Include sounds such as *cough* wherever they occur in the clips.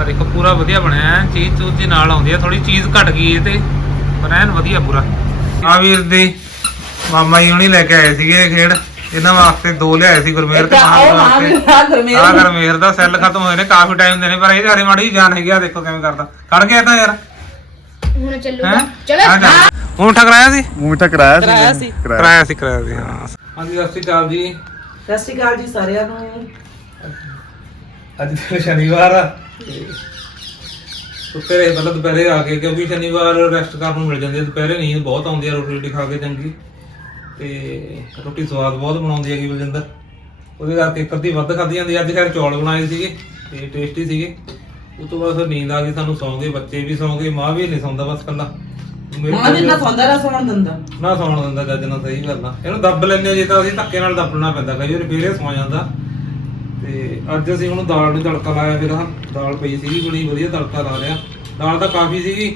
ਆ ਦੇਖੋ ਪੂਰਾ ਵਧੀਆ ਬਣਿਆ ਹੈ। ਚੀਜ਼ ਚੂਜ਼ ਦੇ ਨਾਲ ਆਉਂਦੀ ਹੈ ਥੋੜੀ ਚੀਜ਼ ਘਟ ਗਈ ਤੇ ਪਰ ਐਨ ਵਧੀਆ ਪੂਰਾ। ਆ ਵੀਰ ਦੇ ਮਾਮਾ ਜੀ ਹੁਣੀ ਲੈ ਕੇ ਆਏ ਸੀਗੇ ਇਹ ਖੇਡ। ਇਹਨਾਂ ਵਾਸਤੇ ਦੋ ਲਿਆਏ ਸੀ ਗੁਰਮੇਰ ਤੇ ਮਾਨ ਵਾਸਤੇ। ਆ ਗੁਰਮੇਰ ਆ ਗਰਮੇਰ ਦਾ ਸੈੱਲ ਖਤਮ ਹੋਏ ਨੇ ਕਾਫੀ ਟਾਈਮ ਦੇ ਨੇ ਪਰ ਇਹ ਜਾਰੇ ਮਾੜੀ ਜਿਹੀ ਜਾਨ ਹੈਗੀ ਆ ਦੇਖੋ ਕਿਵੇਂ ਕਰਦਾ। ਖੜ ਗਿਆ ਤਾਂ ਯਾਰ। ਹੁਣ ਚੱਲੂਗਾ। ਚਲੋ ਹੁਣ ਠਕਰਾਇਆ ਸੀ? ਮੂੰਹ ਤਾਂ ਕਰਾਇਆ ਸੀ ਕਰਾਇਆ ਸੀ। ਕਰਾਇਆ ਸੀ ਕਰਾਇਆ ਸੀ ਹਾਂ। ਹਾਂਜੀ ਸਤਿ ਸ਼੍ਰੀ ਅਕਾਲ ਜੀ। ਸਤਿ ਸ਼੍ਰੀ ਅਕਾਲ ਜੀ ਸਾਰਿਆਂ ਨੂੰ। ਅੱਜ ਫਿਰ ਸ਼ਨੀਵਾਰ ਆ। ਤੇ ਰਹੇ ਪਹਿਲਾਂ ਦੁਪਹਿਰੇ ਆ ਕੇ ਕਿਉਂਕਿ ਸ਼ਨੀਵਾਰ ਰੈਸਟ ਕਰਨ ਨੂੰ ਮਿਲ ਜਾਂਦੀ ਹੈ ਦੁਪਹਿਰੇ ਨੀਂਦ ਬਹੁਤ ਆਉਂਦੀ ਹੈ ਰੋਟੀ ਰੋਟੀ ਖਾ ਕੇ ਚੰਗੀ। ਤੇ ਰੋਟੀ ਸਵਾਦ ਬਹੁਤ ਬਣਾਉਂਦੀ ਹੈਗੀ ਬਲਜਿੰਦਰ। ਉਹਦੇ ਕਰਕੇ ਇੱਕ ਅੱਧੀ ਵੱਧ ਖਾਧੀ ਜਾਂਦੀ ਹੈ। ਅੱਜ ਖੈਰ ਚੌਲ ਬਣਾਏ ਸੀਗੇ ਤੇ ਟੇਸਟੀ ਸੀਗੇ। ਉਸ ਤੋਂ ਬਾਅਦ ਫਿਰ ਨੀਂਦ ਆ ਗਈ ਸਾਨੂੰ ਸੌਂ ਗਏ ਬੱਚੇ ਵੀ ਸੌਂ ਗਏ ਮਾਂ ਵੀ ਨਹੀਂ ਸੌਂਦਾ ਬਸ ਕੱਲਾ ਮਾਂ ਜਿੰਨਾ ਸੌਂਦਾ ਨਾ ਸੌਣ ਦਿੰਦਾ। ਨਾ ਸੌਣ ਦਿੰਦਾ ਜੱਜ ਨਾਲ ਸਹੀ ਗੱਲ ਆ। ਇਹਨੂੰ ਦੱਬ ਲੈਂਦੇ ਆ ਜੇ ਤਾਂ ਅਸੀਂ ਧੱਕੇ ਨਾਲ ਦੱਬਣਾ ਪੈਂਦਾ ਕਈ ਵਾਰੀ ਫੇਰ ਸੌ ਜਾਂਦਾ। ਤੇ ਅੱਜ ਅਸੀਂ ਉਹਨੂੰ ਦਾਲ ਨੂੰ ਤੜਕਾ ਲਾਇਆ ਫਿਰ ਆਹ ਦਾਲ ਪਈ ਸੀਗੀ ਬੜੀ ਵਧੀਆ ਤੜਕਾ ਲਾ ਲਿਆ। ਦਾਲ ਤਾਂ ਕਾਫੀ ਸੀਗੀ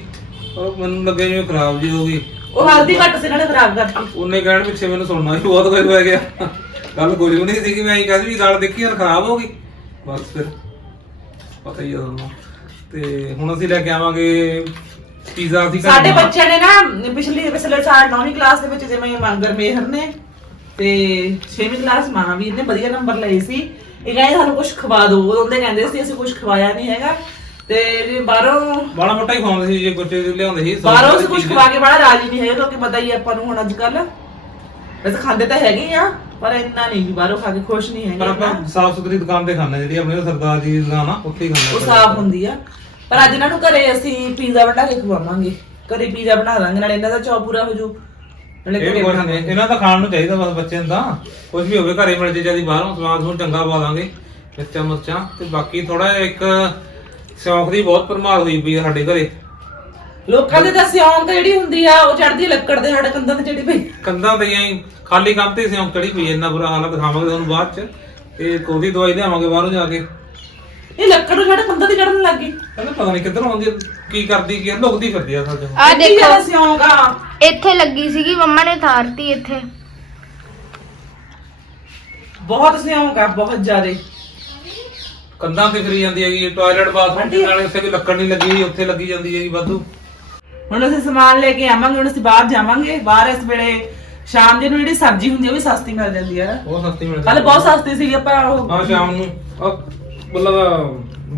ਪਰ ਮੈਨੂੰ ਲੱਗਿਆ ਜਿਵੇਂ ਖਰਾਬ ਜੀ ਹੋ ਗਈ। ਉਹ ਹਲਦੀ ਘੱਟ ਸੀ ਨਾਲੇ ਖਰਾਬ ਕਰਤੀ। ਉਹਨੇ ਕਹਿਣ ਪਿੱਛੇ ਮੈਨੂੰ ਸੁਣਨਾ ਵੀ ਬਹੁਤ ਕੁਝ ਹੋ ਗਿਆ। ਗੱਲ ਵੀ ਨਹੀਂ ਸੀਗੀ ਮੈਂ ਇਹ ਕਹਿੰਦੀ ਵੀ ਦਾਲ ਦੇਖੀ ਯਾਰ ਖਰਾਬ ਹੋ ਗਈ। ਬਸ ਫਿਰ ਪਤਾ ਹੀ ਆ ਤੁਹਾਨੂੰ। ਤੇ ਹੁਣ ਅਸੀਂ ਲੈ ਕੇ ਆਵਾਂਗੇ ਪੀਜ਼ਾ ਅਸੀਂ ਘਰੇ ਸਾਡੇ ਬਣਾ- ਬੱਚਿਆਂ ਨੇ ਨਾ ਪਿਛਲੀ ਪਿਛਲੇ ਸਾਲ 9ਵੀਂ ਕਲਾਸ ਦੇ ਵਿੱਚ ਜਿਵੇਂ ਮੰਗਰ ਮੇਹਰ ਨੇ ਤੇ 6ਵੀਂ ਕਲਾਸ ਮਹਾਵੀਰ ਨੇ ਵਧੀਆ ਨੰਬਰ ਲਏ ਸੀ। ਇਹ ਕਹਿੰਦੇ ਸਾਨੂੰ ਕੁਝ ਖਵਾ ਦਿਓ ਉਹ ਉਹਦੇ ਕਹਿੰਦੇ ਸੀ ਅਸੀਂ ਕੁਝ ਖਵਾਇਆ ਨਹੀਂ ਹੈਗਾ। ਤੇ ਬਾਹਰੋਂ ਬਾਲਾ ਮੋਟਾ ਹੀ ਖਾਉਂਦੇ ਸੀ ਜੇ ਬੱਚੇ ਲਿਆਉਂਦੇ ਸੀ ਸੌ ਬਾਹਰੋਂ ਅਸੀਂ ਕੁਝ। ਖਵਾ ਕੇ ਬੜਾ ਰਾਜੀ ਨਹੀਂ ਹੈਗੇ ਕਿਉਂਕਿ ਪਤਾ ਹੀ ਹੈ ਆਪਾਂ ਨੂੰ ਹੁਣ ਅੱਜ ਕੱਲ ਵੈਸੇ ਖਾਂਦੇ ਤਾਂ ਹੈਗੇ ਆ ਪਰ ਇੰਨਾ ਨਹੀਂ ਵੀ ਬਾਹਰੋਂ ਖਾ ਕੇ ਖੁਸ਼ ਨਹੀਂ ਹੈਗੇ ਪਰ ਆਪਾਂ ਸਾਫ਼ ਸੁਥਰੀ ਦੁਕਾਨ ਤੇ ਖਾਂਦੇ ਜਿਹੜੀ ਆਪਣੀ ਸਰਦਾਰ ਜੀ ਦੀ ਦੁਕਾਨ ਆ ਉੱਥੇ ਹੀ ਖਾਂਦੇ ਉਹ ਸਾਫ਼ ਹੁੰਦੀ ਆ। ਪਰ ਅੱਜ ਇਹਨਾਂ ਨੂੰ ਘਰੇ ਅਸੀਂ ਪੀਜ਼ਾ ਬਣਾ ਕੇ ਖਵਾਵਾਂਗੇ। ਘਰੇ ਪੀਜ਼ਾ ਬਣਾ ਦਾਂਗੇ ਨਾਲੇ ਇਹਨਾਂ ਦਾ ਚੌ ਪੂਰਾ ਹੋ ਜੂ ਨਾਲੇ ਇਹ ਨਹੀਂ ਇਹਨਾਂ ਦਾ ਖਾਣ ਨੂੰ ਚਾਹੀਦਾ ਬਸ ਬੱਚੇ ਨੂੰ ਤਾਂ। ਕੁਝ ਵੀ ਹੋਵੇ ਘਰੇ ਮਿਲ ਜੇ ਜਦੀ ਬਾਹਰੋਂ ਸਮਾਨ ਸਮੂਨ ਚੰਗਾ ਪਾ ਦਾਂਗੇ ਮਿਰਚਾਂ ਮੁਰਚਾਂ। ਤੇ ਬਾਕੀ ਥੋੜਾ ਇੱਕ ਸ਼ੌਂਕ ਦੀ ਬਹੁਤ ਪਰਮਾਰ ਹੋਈ ਪਈ ਆ ਸਾਡੇ ਘਰੇ। ਲੋਕਾਂ ਦੇ ਤਾਂ ਤੇ ਜਿਹੜੀ ਹੁੰਦੀ ਆ ਉਹ ਚੜਦੀ ਲੱਕੜ ਦੇ ਸਾਡੇ ਕੰਧਾਂ ਤੇ ਚੜੀ ਪਈ। ਕੰਧਾਂ ਤੇ ਹੀ ਖਾਲੀ ਕੰਮ ਤੇ ਸਿਉਂਕ ਚੜੀ ਪਈ ਇੰਨਾ ਬੁਰਾ ਹਾਲ ਆ, ਦਿਖਾਵਾਂਗੇ ਤੁਹਾਨੂੰ ਬਾਅਦ ਚ। ਤੇ ਕੋਦੀ ਦਵਾਈ ਲਿਆਵਾਂਗੇ ਬਾਹਰੋਂ ਜਾ ਕੇ। ਇਹ ਲੱਕੜ ਨੂੰ ਸਾਡੇ ਕੰਧਾਂ ਤੇ ਚੜਨ ਲੱਗ ਗਈ। ਕਹਿੰਦਾ ਪਤਾ ਨਹੀਂ ਕਿੱਧਰ ਆਉਂਦੀ ਆ, ਕੀ ਕਰਦੀ ਕੀ ਆ, ਲੁਕਦੀ ਫਿਰਦੀ ਆ ਸਾਡੇ ਆ ਦੇਖੋ। ਆ ਇੱਥੇ ਲੱਗੀ ਸੀਗੀ ਮੰਮਾ ਨੇ ਥਾਰਤੀ ਇੱਥੇ। ਬਹੁਤ ਆ ਬਹੁਤ ਜ਼ਿਆਦੇ। ਕੰਧਾਂ ਤੇ ਫਿਰੀ ਜਾਂਦੀ ਹੈਗੀ ਟਾਇਲਟ ਬਾਥਰੂਮ ਦੇ ਨਾਲੇ ਉੱਥੇ ਕੋਈ ਲੱਕੜ ਨਹੀਂ ਲੱਗੀ ਉੱਥੇ ਲੱਗੀ ਜਾਂਦੀ ਹੈਗੀ ਵਾਧੂ। ਹੁਣ ਅਸੀਂ ਸਮਾਨ ਲੈ ਕੇ ਆਵਾਂਗੇ ਹੁਣ ਅਸੀਂ ਬਾਹਰ ਜਾਵਾਂਗੇ। ਬਾਹਰ ਇਸ ਵੇਲੇ ਸ਼ਾਮ ਦੇ ਨੂੰ ਜਿਹੜੀ ਸਬਜ਼ੀ ਹੁੰਦੀ ਆ ਉਹ ਵੀ ਸਸਤੀ ਮਿਲ ਜਾਂਦੀ ਆ। ਬਹੁਤ ਸਸਤੀ ਮਿਲ ਕੱਲ ਬਹੁਤ ਸਸਤੀ ਸੀ ਆਪਾਂ ਉਹ ਹਾਂ ਸ਼ਾਮ ਨੂੰ। ਆਹ ਮਤਲਬ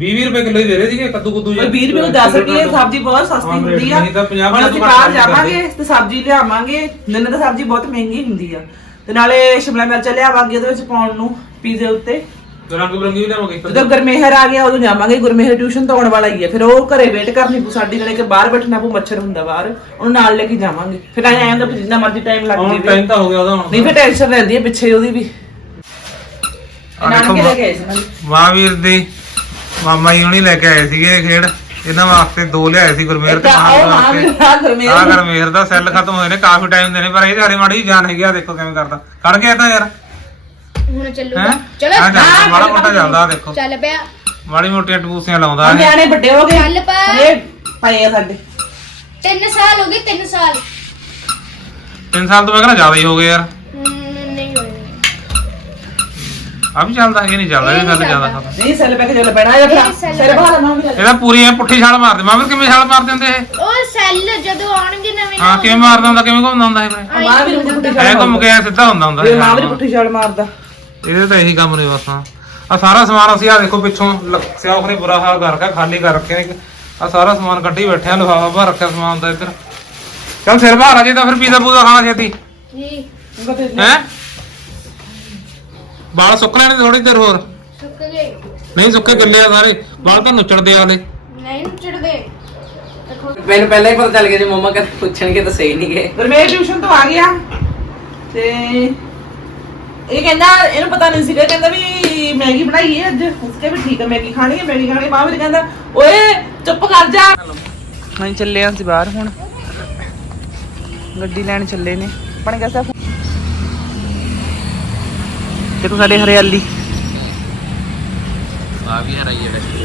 20 ਰੁਪਏ ਕਿਲੋ ਹੀ ਦੇ ਰਹੇ ਸੀਗੇ ਕੱਦੂ ਕੁੱਦੂ ਕੋਈ 20 ਰੁਪਏ ਨੂੰ 10 ਰੁਪਏ ਸਬਜ਼ੀ ਬਹੁਤ ਸਸਤੀ ਹੁੰਦੀ ਆ। ਨਹੀਂ ਤਾਂ 50 ਹੁਣ ਅਸੀਂ ਬਾਹਰ ਜਾਵਾਂਗੇ ਤੇ ਸਬਜ਼ੀ ਲਿਆਵਾਂਗੇ ਦਿਨ ਤਾਂ ਸਬਜ਼ੀ ਬਹੁਤ ਮਹਿੰਗੀ ਹੁੰਦੀ ਆ। ਤੇ ਨਾਲੇ ਸ਼ਿਮਲਾ ਮਿਰਚ ਲਿਆਵਾਂਗੇ ਉਹਦੇ ਵਿੱਚ ਪਾਉਣ ਨੂੰ ਪੀਜ਼ੇ ਉੱਤੇ। ਰੰਗ ਬਰੰਗੀ ਵੀ ਲਿਆਵਾਂਗੇ ਜਦੋਂ ਗਰਮੇਹਰ ਆ ਗਿਆ ਉਦੋਂ ਜਾਵਾਂਗੇ ਗੁਰਮੇਹਰ ਟਿਊਸ਼ਨ ਤੋਂ ਆਉਣ ਵਾਲਾ ਹੀ ਆ। ਫਿਰ ਉਹ ਘਰੇ ਵੇਟ ਕਰਨੀ ਪਊ ਸਾਡੀ ਨਾਲੇ ਕਿ ਬਾਹਰ ਬੈਠਣਾ ਪਊ ਮੱਛਰ ਹੁੰਦਾ ਬਾਹਰ। ਉਹਨੂੰ ਨਾਲ ਲੈ ਕੇ ਜਾਵਾਂਗੇ। ਫਿਰ ਐਂ ਆਇਆ ਹੁੰਦਾ ਜਿੰਨਾ ਮਰਜ਼ੀ ਟਾਈਮ ਲੱਗ ਹੁਣ ਜਾਵੇ। ਟਾਈਮ ਤਾਂ ਹੋ ਗਿਆ ਉਹਦਾ ਹੁਣ। ਨਹੀਂ ਫਿਰ ਟੈਨਸ਼ਨ ਰਹਿੰਦੀ ਹੈ ਪਿੱਛੇ ਉਹਦੀ ਵੀ। ਨਾਨਕੇ ਲੈ ਕੇ ਆਏ ਸੀ ਨਾਲ ਮਹਾਵੀਰ ਦੇ ਮਾਮਾ ਜੀ ਹੁਣੀ ਲੈ ਕੇ ਆਏ ਸੀਗੇ ਇਹ ਖੇਡ। ਇਹਨਾਂ ਵਾਸਤੇ ਦੋ ਲਿਆਏ ਸੀ ਗੁਰਮੇਰ ਤੇ ਮਾਨ ਉਹ ਹਾਂ ਵੀ ਵਾਸਤੇ। ਆ ਗਰਮੇਰ ਦਾ। ਸੈੱਲ ਖਤਮ ਹੋਏ ਨੇ ਕਾਫੀ ਟਾਈਮ ਦੇ ਨੇ ਪਰ ਇਹ ਜਾਰੇ ਮਾੜੀ ਜਿਹੀ ਜਾਨ ਹੈਗੀ ਆ ਦੇਖੋ ਕਿਵੇਂ ਕਰਦਾ। ਖੜ ਗਿਆ ਤਾਂ ਯਾਰ। ਹੁਣ ਚੱਲੂਗਾ। ਹੈ? ਚਲੋ ਮਾੜਾ ਮੋਟਾ ਚੱਲਦਾ ਆਹ ਦੇਖੋ। ਚੱਲ ਪਿਆ। ਮਾੜੀ ਮੋਟੀਆਂ ਟਬੂਸੀਆਂ ਲਾਉਂਦਾ ਇਹ। ਨਿਆਣੇ ਵੱਡੇ ਹੋ ਗਏ। ਚੱਲ ਪਾ। ਇਹ ਪਏ ਆ ਸਾਡੇ। 3 ਸਾਲ ਹੋ ਗਏ 3 ਸਾਲ। ਤਿੰਨ ਸਾਲ ਤੋਂ ਮੈਂ ਕਹਿੰਦਾ ਜ਼ਿਆਦਾ ਹੀ ਹੋ ਗਏ ਯਾਰ। ਆ ਵੀ ਚੱਲਦਾ ਇਹ ਨਹੀਂ ਚੱਲਦਾ ਇਹ ਗੱਲ ਨਹੀਂ ਜ਼ਿਆਦਾ। ਖਤਮ। ਨਹੀਂ ਸੈੱਲ ਪੈਕ ਚੱਲ ਪੈਣਾ ਜਾਂ ਫਿਰ ਸੈੱਲ ਸਿਰ ਬਾਹਰ ਮਾਂ ਵੀ ਇਹਦਾ ਪੂਰੀ ਐ ਪੁੱਠੀ ਛਾਲ ਮਾਰਦੇ ਮਾਮੇ ਕਿਵੇਂ ਛਾਲ ਮਾਰ ਦਿੰਦੇ ਇਹ? ਉਹ ਸੈੱਲ ਜਦੋਂ ਆਉਣਗੇ ਨਵੇਂ ਹਾਂ ਕਿਵੇਂ ਮਾਰਦਾ ਹੁੰਦਾ ਕਿਵੇਂ ਘੁੰਮਦਾ ਹੁੰਦਾ ਇਹ ਮਾਂ ਵੀ ਪੁੱਠੀ ਐ ਘੁੰਮ ਕੇ ਐਂ ਸਿੱਧਾ ਹੁੰਦਾ ਹੁੰਦਾ ਇਹ ਮਾਂ ਵੀ ਛਾਲ ਪੁੱਠੀ ਛਾਲ ਮਾਰਦਾ। ਇਹਦੇ ਤਾਂ ਇਹੀ ਕੰਮ ਨੇ ਬਸ ਆ ਸਾਰਾ ਸਮਾਨ ਅਸੀਂ ਆ ਦੇਖੋ ਪਿੱਛੋਂ ਸਿਆਉਖ ਨੇ ਬੁਰਾ ਹਾਲ ਕਰ ਰੱਖਿਆ ਖਾਲੀ ਕਰ ਰੱਖਿਆ ਆ ਸਾਰਾ ਸਮਾਨ ਕੱਢੀ ਬੈਠੇ ਆ ਲਿਫਾਫਾ ਭਰ ਰੱਖਿਆ ਸਮਾਨ ਦਾ ਇੱਧਰ। ਚੱਲ ਸਿਰ ਭਾਰ ਆ ਜੇ ਤਾਂ ਫਿਰ ਪੀਜ਼ਾ ਪੂਜ਼ਾ ਖਾਣਾ ਛੇਤੀ। ਜੀ। ਹੈ? ਵਾਲ ਸੁੱਕ ਲੈਣੇ ਥੋੜੀ ਦੇਰ ਹੋਰ? ਸੁੱਕ ਗਏ। ਨਹੀਂ ਸੁੱਕੇ ਗਿੱਲੇ ਆ ਸਾਰੇ। ਵਾਲ ਤਾਂ ਨੁੱਚੜਦੇ ਆ ਹਲੇ। ਨਹੀਂ ਚੜਦੇ ਦੇਖੋ। ਮੈਨੂੰ ਪਹਿਲਾਂ ਹੀ ਪਤਾ ਚੱਲ ਗਿਆ ਜੇ ਮੰਮਾ ਕਦੇ ਪੁੱਛਣਗੇ ਤਾਂ ਸਹੀ ਨਹੀਂ ਗਏ। ਗੁਰਮੇਰ ਟਿਊਸ਼ਨ ਤੋਂ ਆ ਗਿਆ। ਤੇ ਇਹ ਕਹਿੰਦਾ ਇਹਨੂੰ ਪਤਾ ਨਹੀਂ ਸੀਗਾ ਕਹਿੰਦਾ ਵੀ ਮੈਗੀ ਬਣਾਈ ਹੈ ਅੱਜ। ਉਸਕੇ ਵੀ ਠੀਕ ਹੈ ਮੈਗੀ ਖਾਣੀ ਹੈ ਮੈਗੀ ਖਾਣੀ ਮਾਂ ਵੀ ਕਹਿੰਦਾ ਓਏ ਚੁੱਪ ਕਰ ਜਾ। ਮੈਂ ਚੱਲੇ ਆਂ ਸੀ ਬਾਹਰ ਹੁਣ। ਗੱਡੀ ਲੈਣ ਚੱਲੇ ਨੇ। ਬਣ ਗਿਆ ਸਭ ਦੇਖੋ ਸਾਡੇ ਹਰਿਆਲੀ। ਆ ਵੀ ਹਰਾਈ ਹੈ ਵੈਸੇ